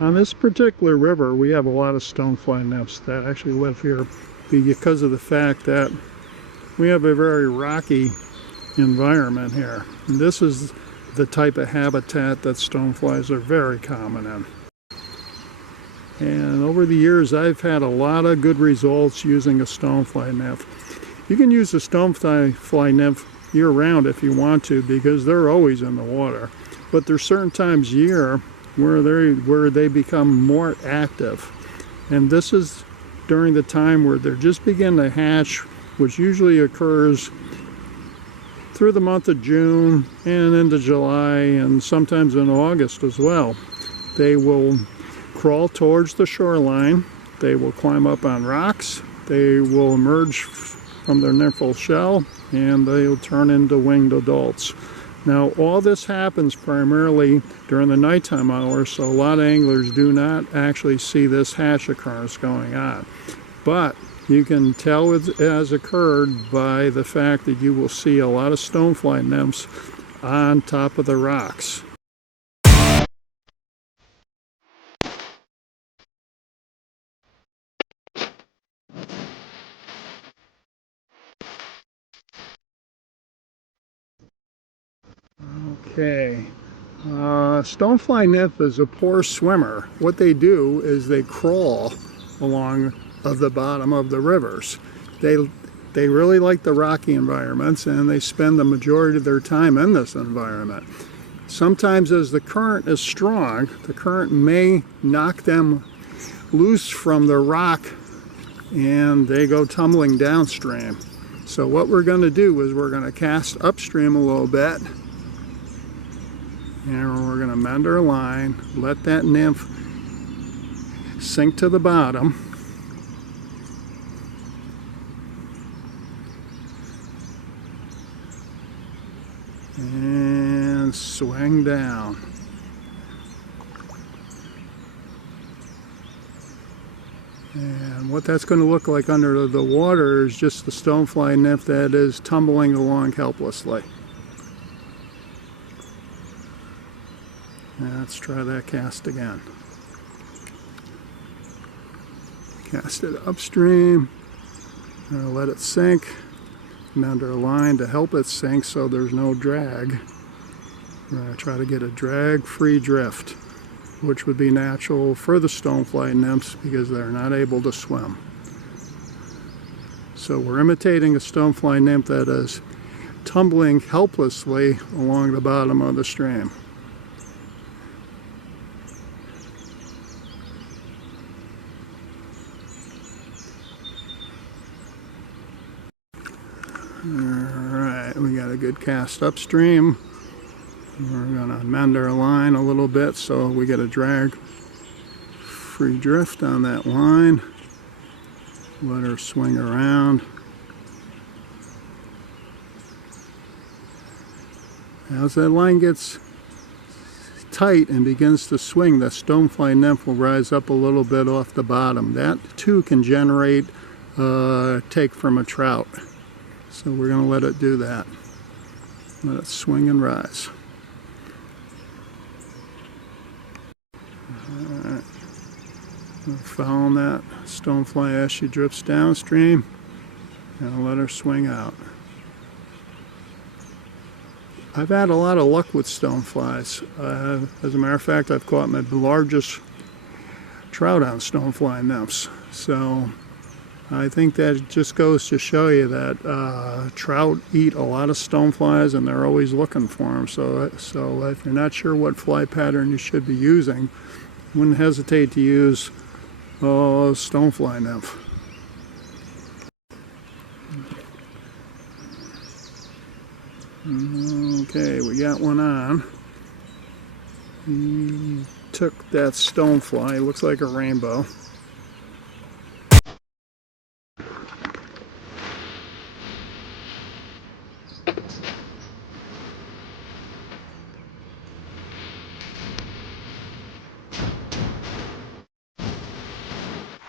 On this particular river, we have a lot of stonefly nymphs that actually live here because of the fact that we have a very rocky environment here. And this is the type of habitat that stoneflies are very common in. And over the years, I've had a lot of good results using a stonefly nymph. You can use a stonefly nymph year-round if you want to, because they're always in the water. But there's certain times year where they become more active. And this is during the time where they're just beginning to hatch, which usually occurs through the month of June and into July and sometimes in August as well. They will crawl towards the shoreline, they will climb up on rocks, they will emerge from their nymphal shell, and they'll turn into winged adults. Now all this happens primarily during the nighttime hours, so a lot of anglers do not actually see this hatch occurrence going on. But you can tell it has occurred by the fact that you will see a lot of stonefly nymphs on top of the rocks. Okay, stonefly nymph is a poor swimmer. What they do is they crawl along the bottom of the rivers. They really like the rocky environments, and they spend the majority of their time in this environment. Sometimes as the current is strong, the current may knock them loose from the rock and they go tumbling downstream. So what we're going to do is we're going to cast upstream a little bit, and we're going to mend our line, let that nymph sink to the bottom, and swing down. And what that's going to look like under the water is just the stonefly nymph that is tumbling along helplessly. Let's try that cast again. Cast it upstream, let it sink, mend our line to help it sink so there's no drag. We're going to try to get a drag-free drift, which would be natural for the stonefly nymphs because they're not able to swim. So we're imitating a stonefly nymph that is tumbling helplessly along the bottom of the stream. Alright, we got a good cast upstream. We're going to mend our line a little bit so we get a drag-free drift on that line. Let her swing around. As that line gets tight and begins to swing, the stonefly nymph will rise up a little bit off the bottom. That too can generate take from a trout. So we're going to let it do that. Let it swing and rise. Alright. We're following that stonefly as she drifts downstream, and let her swing out. I've had a lot of luck with stoneflies. As a matter of fact, I've caught my largest trout on stonefly nymphs. So I think that just goes to show you that trout eat a lot of stoneflies and they're always looking for them. So if you're not sure what fly pattern you should be using, wouldn't hesitate to use stonefly nymph. Okay, we got one on. He took that stonefly, it looks like a rainbow.